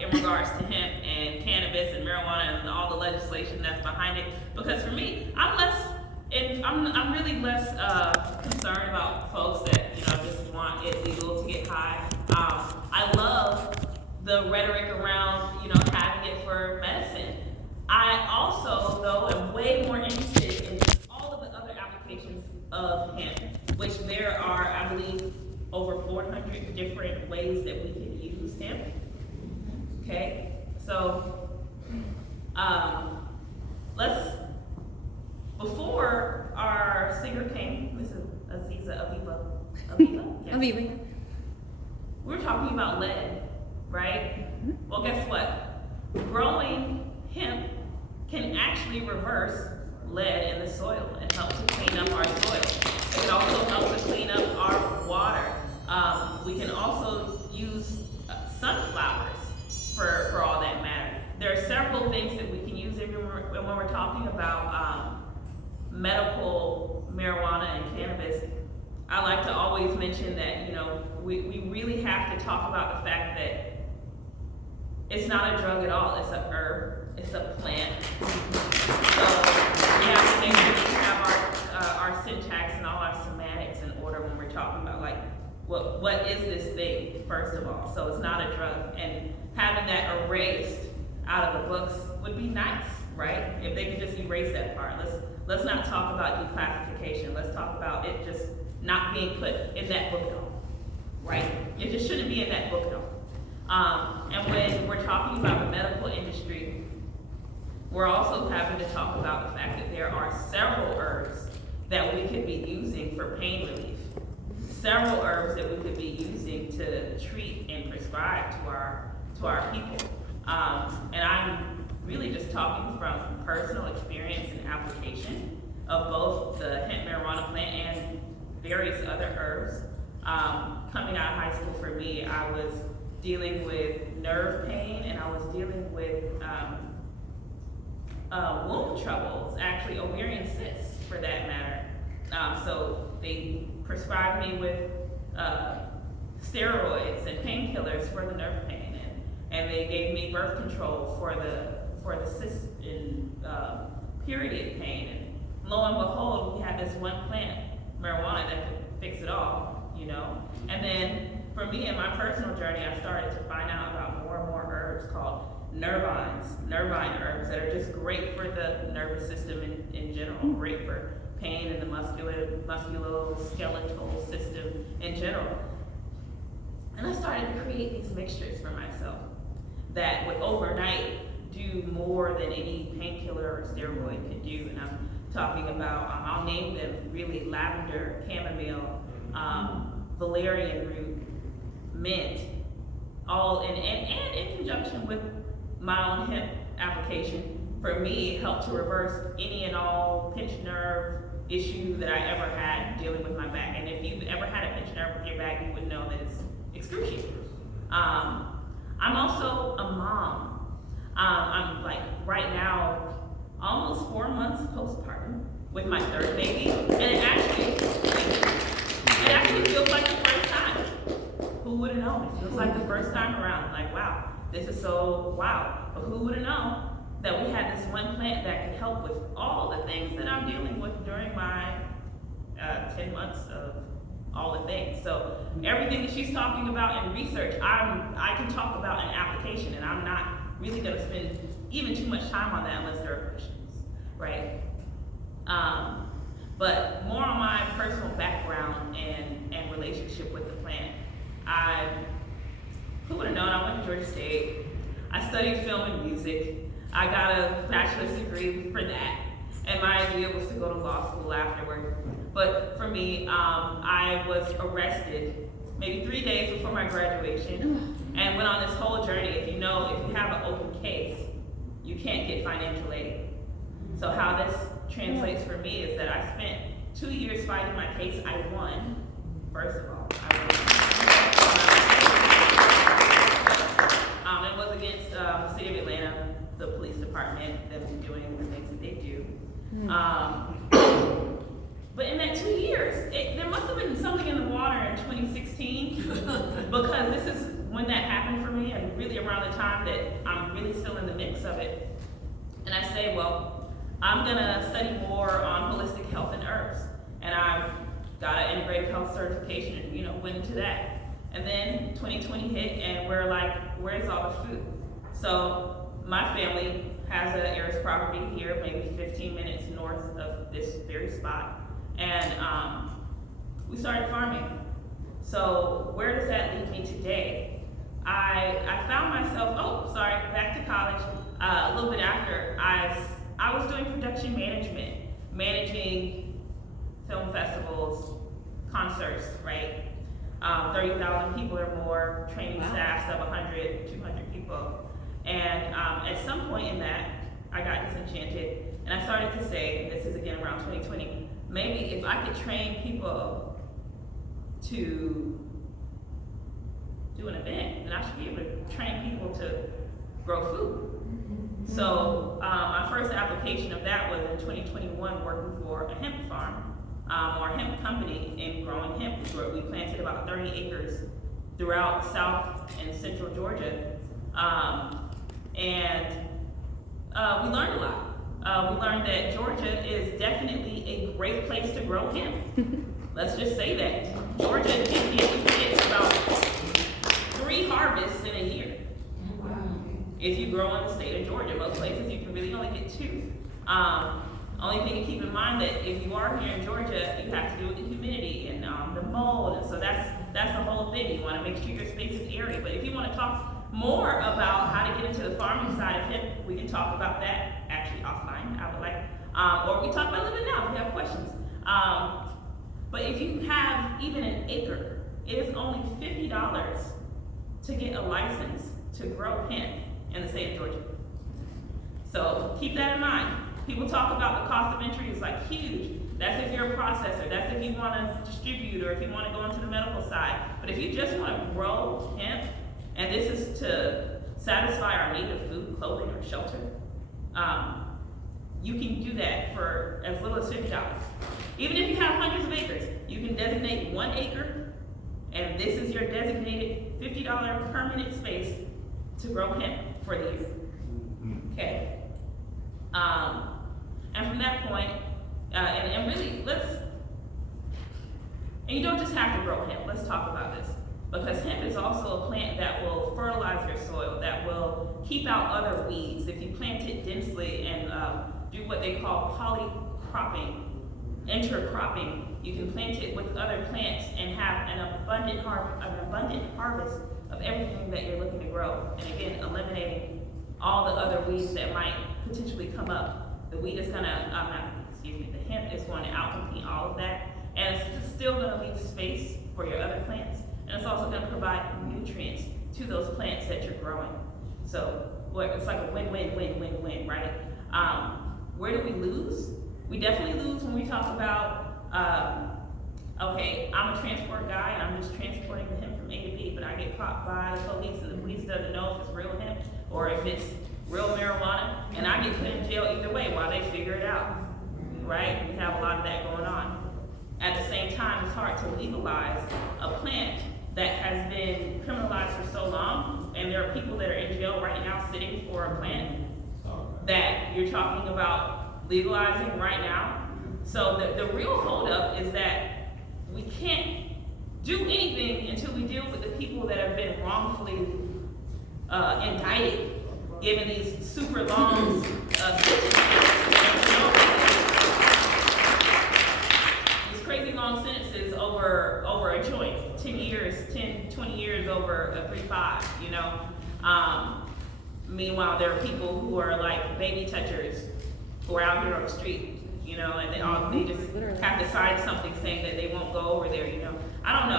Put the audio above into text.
in regards to hemp and cannabis and marijuana and all the legislation that's behind it. Because for me, I'm really less concerned about folks that just want it legal to get high. I love the rhetoric around having it for medicine. I also though am way more interested in all of the other applications of hemp, which there are, I believe, over 400 different ways that we can use hemp. Okay, so before our singer came, this is Aviva. Yes. Aviva. We were talking about lead, right? Well, guess what? Growing hemp can actually reverse lead in the soil and help to clean up our soil. It can also help to clean up our water. We can also use sunflowers for all that matter. There are several things that we can use when we're talking about medical marijuana and cannabis. I like to always mention that we really have to talk about the fact that it's not a drug at all. It's a herb. It's a plant. So we have to make sure we have our syntax and all our semantics in order when we're talking about what is this thing, first of all. So it's not a drug, and having that erased out of the books would be nice, right? If they could just erase that part. Let's not talk about declassification. Let's talk about it just not being put in that book note, right? It just shouldn't be in that book note. And when we're talking about the medical industry, we're also having to talk about the fact that there are several herbs that we could be using for pain relief. Several herbs that we could be using to treat and prescribe to our people. And I'm really just talking from personal experience and application of both the hemp marijuana plant and various other herbs. Coming out of high school for me, I was dealing with nerve pain and I was dealing with womb troubles, actually ovarian cysts for that matter. So they prescribed me with steroids and painkillers for the nerve pain, and they gave me birth control for the cyst and period pain. And lo and behold, we had this one plant, marijuana, that could fix it all, And then for me in my personal journey, I started to find out about more and more herbs called nervine herbs that are just great for the nervous system in general, great for pain in the musculoskeletal system in general. And I started to create these mixtures for myself that would overnight do more than any painkiller or steroid could do. And I'm talking about, I'll name them really: lavender, chamomile, valerian root, mint, all and in conjunction with my own hemp application. For me, it helped to reverse any and all pinched nerve issue that I ever had dealing with my back. And if you've ever had a pinched nerve with your back, you would know that it's excruciating. I'm also a mom. I'm right now almost 4 months postpartum with my third baby, and it actually feels like the first time. Who would have known? It feels like the first time around. Wow, this is so wow. But who would have known that we had this one plant that could help with all the things that I'm dealing with during my 10 months of all the things. So everything that she's talking about in research, I can talk about in application, and I'm not really going to spend even too much time on that unless there are questions, right? But more on my personal background and relationship with the plant. Who would have known? I went to Georgia State. I studied film and music. I got a bachelor's degree for that, and my idea was to go to law school afterward. But for me, I was arrested maybe 3 days before my graduation, and went on this whole journey. If you have an open case, you can't get financial aid. So how this translates for me is that I spent 2 years fighting my case. I won. First of all, I won. It was against the city of Atlanta, the police department, them doing the things that they do. But in that 2 years, there must have been something in the water in 2016 because this is when that happened for me, and really around the time that I'm really still in the mix of it. And I say, well, I'm gonna study more on holistic health and herbs. And I got an integrative health certification and, you know, went into that. And then 2020 hit and we're like, where's all the food? So my family has an Eris property here, maybe 15 minutes north of this very spot. And we started farming. So where does that lead me today? I found myself, back to college. A little bit after, I was doing production management, managing film festivals, concerts, right? 30,000 people or more, training staffs of 100, 200 people. And at some point in that, I got disenchanted, and I started to say, and this is again around 2020, maybe if I could train people to do an event, then I should be able to train people to grow food. So my first application of that was in 2021, working for a hemp farm, or a hemp company in growing hemp. We planted about 30 acres throughout South and Central Georgia. And we learned a lot. We learned that Georgia is definitely a great place to grow hemp. Let's just say that. Georgia gets about 3 harvests in a year. If you grow in the state of Georgia, most places you can really only get 2. Only thing to keep in mind that if you are here in Georgia, you have to deal with the humidity and the mold, and so that's the whole thing. You want to make sure your space is airy. But if you want to talk more about how to get into the farming side of hemp, we can talk about that actually offline. I would like, or we talk about it a little bit now if you have questions. But if you have even an acre, it is only $50 to get a license to grow hemp in the state of Georgia. So keep that in mind. People talk about the cost of entry is like huge. That's if you're a processor. That's if you want to distribute or if you want to go into the medical side. But if you just want to grow hemp, and this is to satisfy our need of food, clothing, or shelter, you can do that for as little as $50. Even if you have hundreds of acres, you can designate 1 acre, and this is your designated $50 permanent space to grow hemp for the year. Okay. And from that point, and really, and you don't just have to grow hemp. Let's talk about this. Because hemp is also a plant that will fertilize your soil, that will keep out other weeds. If you plant it densely and do what they call polycropping, intercropping, you can plant it with other plants and have an abundant harvest of everything that you're looking to grow. And again, eliminating all the other weeds that might potentially come up. The weed is gonna, the hemp is going to outcompete all of that, and it's still gonna leave space for your other plants. And it's also gonna provide nutrients to those plants that you're growing. So it's like a win-win-win-win-win, right? Where do we lose? We definitely lose when we talk about, okay, I'm a transport guy and I'm just transporting the hemp from A to B, but I get caught by the police and the police doesn't know if it's real hemp or if it's real marijuana, and I get put in jail either way while they figure it out, right? We have a lot of that going on. At the same time, it's hard to legalize a plant that has been criminalized for so long, and there are people that are in jail right now sitting for a plant that you're talking about legalizing right now. So the real holdup is that we can't do anything until we deal with the people that have been wrongfully indicted, given these super long sentences. These crazy long sentences over a joint, 10 years, 20 years over a 3-5, you know? Meanwhile, there are people who are like baby touchers who are out here on the street, you know, and they just have to sign something saying that they won't go over there, you know? I don't know.